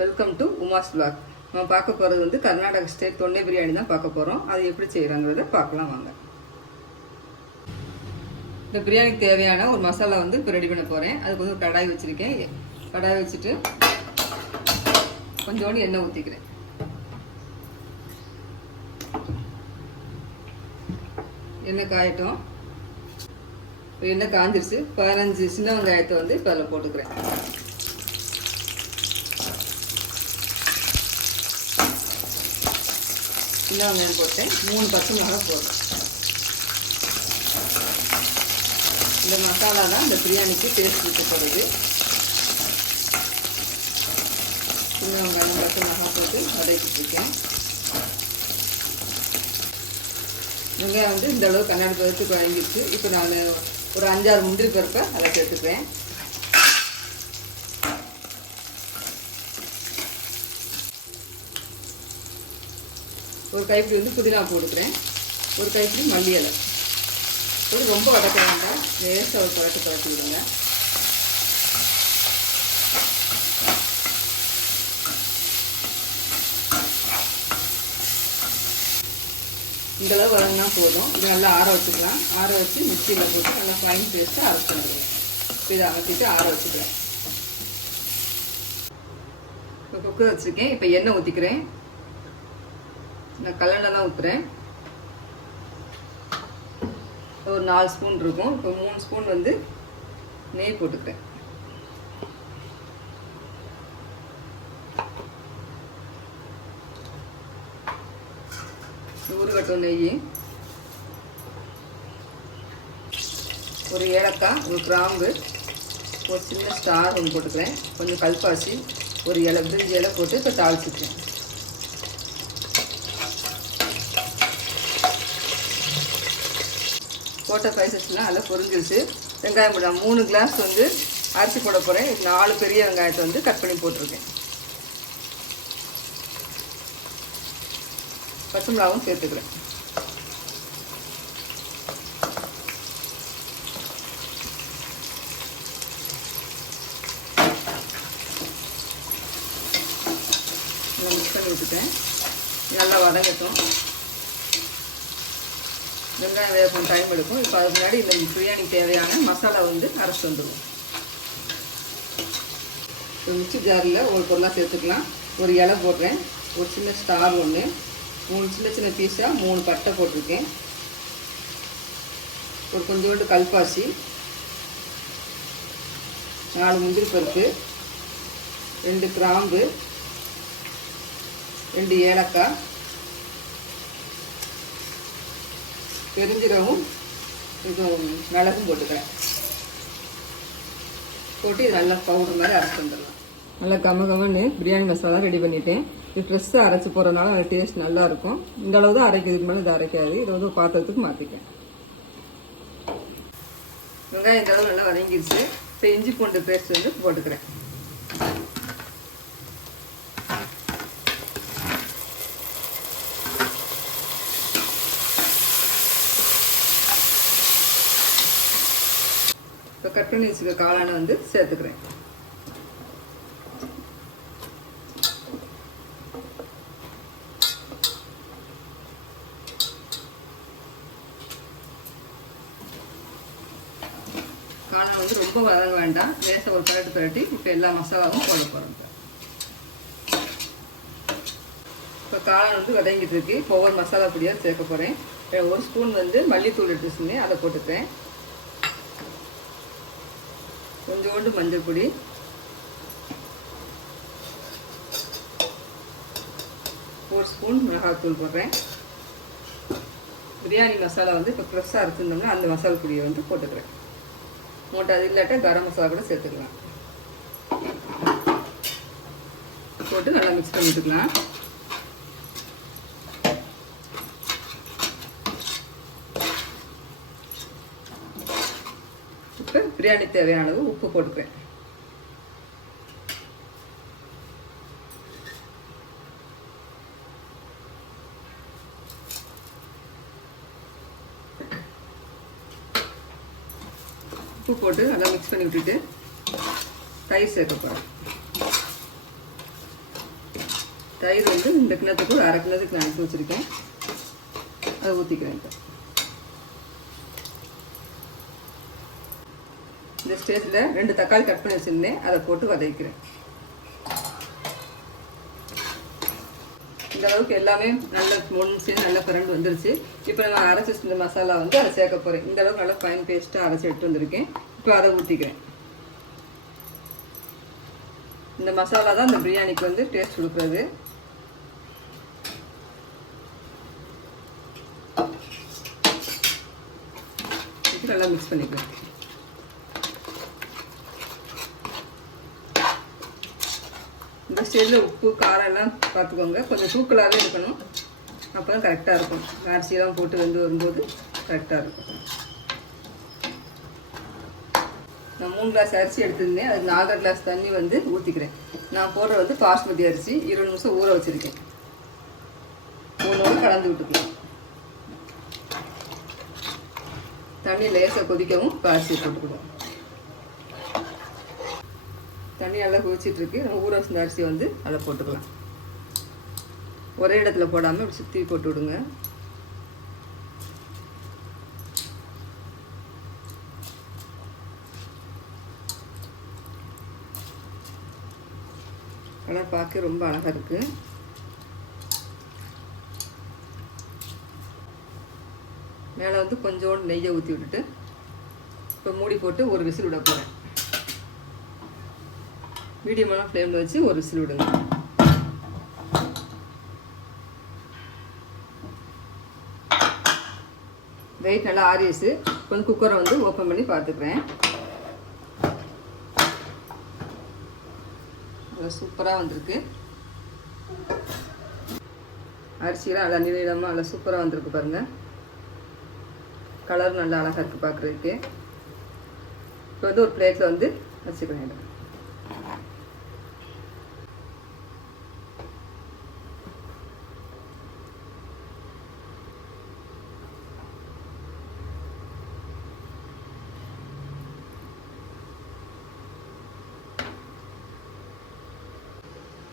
Welcome to Uma's vlog. நம்ம பார்க்க போகிறது வந்து கர்நாடக ஸ்டைல் தொன்னை பிரியாணி தான் பார்க்க போகிறோம். அது எப்படி செய்கிறாங்கிறத பார்க்கலாம் வாங்க. இந்த பிரியாணிக்கு தேவையான ஒரு மசாலா வந்து இப்போ ரெடி பண்ண போகிறேன். அதுக்கு வந்து ஒரு கடாய் வச்சுருக்கேன். கடாய் வச்சுட்டு கொஞ்சோண்டு எண்ணெய் ஊற்றிக்கிறேன். எண்ணெய் காயட்டும். இப்போ எண்ணெய் காஞ்சிருச்சு. 15 சின்ன வெங்காயத்தை வந்து இப்போ அதில் போட்டுக்கிறேன். சின்ன வெங்காயம் போட்டேன். 3 பச்சை மிளகாய் போடுறேன். இந்த மசாலா தான் இந்த பிரியாணிக்கு டேஸ்ட் விட்டு போடுறது. சின்ன வெங்காயம் பச்சை மிளகாய் போட்டு வதக்கிட்டுருக்கேன். வெங்காயம் வந்து இந்த அளவு கண்ணாடி பதத்துக்கு வதங்கிடுச்சு. இப்போ நான் ஒரு 5-6 முந்திரி பருப்பை அதை சேர்த்துக்கிறேன். ஒரு கைப்பிடி வந்து புதினா போட்டுக்கிறேன். ஒரு கைப்பிடி மல்லி இலை போட்டு ரொம்ப வதக்க வேண்டாம். லேசாக ஒரு பரட்டி விடுங்க. இந்த அளவு வதங்கினா போதும். இது நல்லா ஆற வச்சுக்கலாம். ஆற வச்சு மிக்சியில் போட்டு நல்லா ஃபைன் பேஸ்ட்டாக அரைச்சி வந்துடுவேன். இப்போ இதை அரைச்சிட்டு ஆற வச்சுக்கிறேன். இப்போ குக்கர் வச்சுருக்கேன். இப்போ எண்ணெய் ஊற்றிக்கிறேன். நான் கல்லெண்ணெய் தான் ஊற்றுறேன். ஒரு 4 ஸ்பூன் இருக்கும். இப்போ 3 ஸ்பூன் வந்து நெய் போட்டுக்கிறேன். ஊறுகட்டும் நெய். ஒரு ஏலக்காய், ஒரு கிராம்பு, ஒரு சின்ன ஸ்டார் ஒன்று போட்டுக்கிறேன். கொஞ்சம் கல்பாசி, ஒரு இலை பிரிஞ்சி இலை போட்டு இப்போ தாளிச்சுக்கிறேன். போட்ட ஸ்பைசஸ்லாம் நல்லா பொரிஞ்சிருச்சு. வெங்காயம் போட 3 கிளாஸ் வந்து அரிசி போட போகிறேன். 4 பெரிய வெங்காயத்தை வந்து கட் பண்ணி போட்டிருக்கேன். பச்சை மிளகாவும் சேர்த்துக்கிறேன். மிக்ஸ் பண்ணி விட்டுட்டேன். நல்லா வதங்கட்டும். வெங்காயம் வேக கொஞ்சம் டைம் எடுக்கும். இப்போ அதுக்கு முன்னாடி இந்த பிரியாணிக்கு தேவையான மசாலா வந்து அரைச்சி வந்துடுவோம். இப்போ மிக்சி ஜாரில் ஒரு பொருளாக சேர்த்துக்கலாம். ஒரு இலை போடுறேன். ஒரு சின்ன ஸ்டார் ஒன்று, 3 சின்ன சின்ன பீஸாக 3 பட்டை போட்டிருக்கேன். ஒரு கொஞ்சோண்டு கல்பாசி, 4 முந்திரி பருப்பு, 2 கிராம்பு, 2 ஏலக்காய், பெருஞ்சீரகம், இது மிளகும் போட்டுக்கிறேன். போட்டு இது நல்லா பவுடர் மாதிரி அரைச்சி வந்துடலாம். நல்லா கமகமன்னு பிரியாணி மசாலா ரெடி பண்ணிட்டேன். இது ஃப்ரெஷ்ஷாக அரைச்சி போகிறதுனால அது டேஸ்ட் நல்லாயிருக்கும். இந்த அளவு தான் அரைக்கிறதுக்கு மேலே இது அரைக்காது. இதை வந்து பாத்திரத்துக்கு மாற்றிக்கேன். வெங்காயம் இந்த அளவு நல்லா வதங்கிடுச்சு. இப்போ இஞ்சி பூண்டு பேஸ்ட் வந்து போட்டுக்கிறேன். இப்போ கட் பண்ணி வச்சுக்க காளானை வந்து சேர்த்துக்கிறேன். காளான் வந்து ரொம்ப வதங்க வேண்டாம். லேசாக ஒரு பரட்டி இப்போ எல்லா மசாலாவும் போட போகிறோம். இப்போ காளான் வந்து வதங்கிட்டு இருக்கு. இப்போ ஒவ்வொரு மசாலா பொடியாக சேர்க்க போகிறேன். 1 ஸ்பூன் வந்து மல்லித்தூள் எடுத்து சொன்னேன், அதை போட்டுக்கிறேன். கொஞ்சோண்டு மஞ்சள் பொடி, 1 ஸ்பூன் மிளகாத்தூள் போடுறேன். பிரியாணி மசாலா வந்து இப்போ ஃப்ரெஷ்ஷாக அரைச்சிருந்தோம்னா அந்த மசாலா பொடியை வந்து போட்டுக்கிறேன். மூட்டை அது இல்லாட்டா கரம் மசாலா கூட சேர்த்துக்கலாம். போட்டு நல்லா மிக்ஸ் பண்ணிட்டுக்கலாம். இப்போ பிரியாணி தேவையானது உப்பு போட்டுக்கிறேன். உப்பு போட்டு நல்லா மிக்ஸ் பண்ணி விட்டுட்டு தயிர் சேர்க்க போகிறேன். தயிர் வந்து இந்த கிண்ணத்துக்கு ஒரு அரை கிண்ணத்துக்கு நான் எடுத்து வச்சுருக்கேன், அதை ஊற்றிக்கிறேன். இப்போ இந்த ஸ்டேஜில் 2 தக்காளி கட் பண்ணி வச்சுருந்தேன், அதை போட்டு வதக்கிறேன். இந்த அளவுக்கு எல்லாமே நல்ல மொழிச்சு நல்ல பிறண்டு வந்துருச்சு. இப்போ நான் அரைச்சி இந்த மசாலா வந்து அதை சேர்க்க போகிறேன். இந்த அளவுக்கு நல்லா ஃபைன் பேஸ்ட்டாக அரைச்சி எடுத்து வந்திருக்கேன். இப்போ அதை ஊற்றிக்கிறேன். இந்த மசாலா தான் இந்த பிரியாணிக்கு வந்து டேஸ்ட் கொடுக்குறது. நல்லா மிக்ஸ் பண்ணிக்கிறேன். இந்த ஸ்டேஜில் உப்பு காரம் எல்லாம் பார்த்துக்கோங்க, கொஞ்சம் தூக்கலாகவே இருக்கணும், அப்போ தான் கரெக்டாக இருக்கும். அரிசியெல்லாம் போட்டு வெந்து வரும்போது கரெக்டாக இருக்கும். நான் 3 கிளாஸ் அரிசி எடுத்துருந்தேன், அதுக்கு 4.5 கிளாஸ் தண்ணி வந்து ஊற்றிக்கிறேன். நான் போடுற வந்து பாஸ்மதி அரிசி 20 நிமிஷம் ஊற வச்சுருக்கேன். ஒன்றோடு கலந்து விட்டுக்கலாம். தண்ணி லேசாக கொதிக்கவும் இப்போ அரிசி போட்டுக்குவோம். தண்ணி நல்லா கொதிச்சிட்ருக்கு. நம்ம ஊற வச்சிருந்த அரிசியை வந்து அதில் போட்டுக்கலாம். ஒரே இடத்துல போடாமல் இப்படி சுற்றி போட்டு விடுங்க. கலர் பார்க்க ரொம்ப அழகாக இருக்குது. மேலே வந்து கொஞ்சோண்டு நெய்யை ஊற்றி விட்டுட்டு இப்போ மூடி போட்டு ஒரு விசில் விட போகிறேன். மீடியமான ஃப்ளேமில் வச்சு ஒரு விசில் விடுங்க. வெயிட் நல்லா ஆறிடுச்சு. கொஞ்சம் குக்கரை வந்து ஓப்பன் பண்ணி பார்த்துக்கிறேன். சூப்பராக வந்திருக்கு. அரிசியெல்லாம் நல்லா நீளமாக நல்லா சூப்பராக வந்திருக்கு பாருங்கள். கலர் நல்லா அழகாக இருக்குது பார்க்குறதுக்கு. இப்போ வந்து ஒரு பிளேட்டில் வந்து வச்சுக்கிறேன்.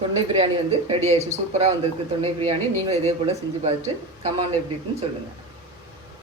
தொண்டை பிரியாணி வந்து ரெடி ஆயிடுச்சு. சூப்பராக வந்திருக்கு தொண்டை பிரியாணி. நீங்களும் இதே போல் செஞ்சு பார்த்துட்டு கமெண்ட் எப்படி இருக்குன்னு சொல்லுங்கள்.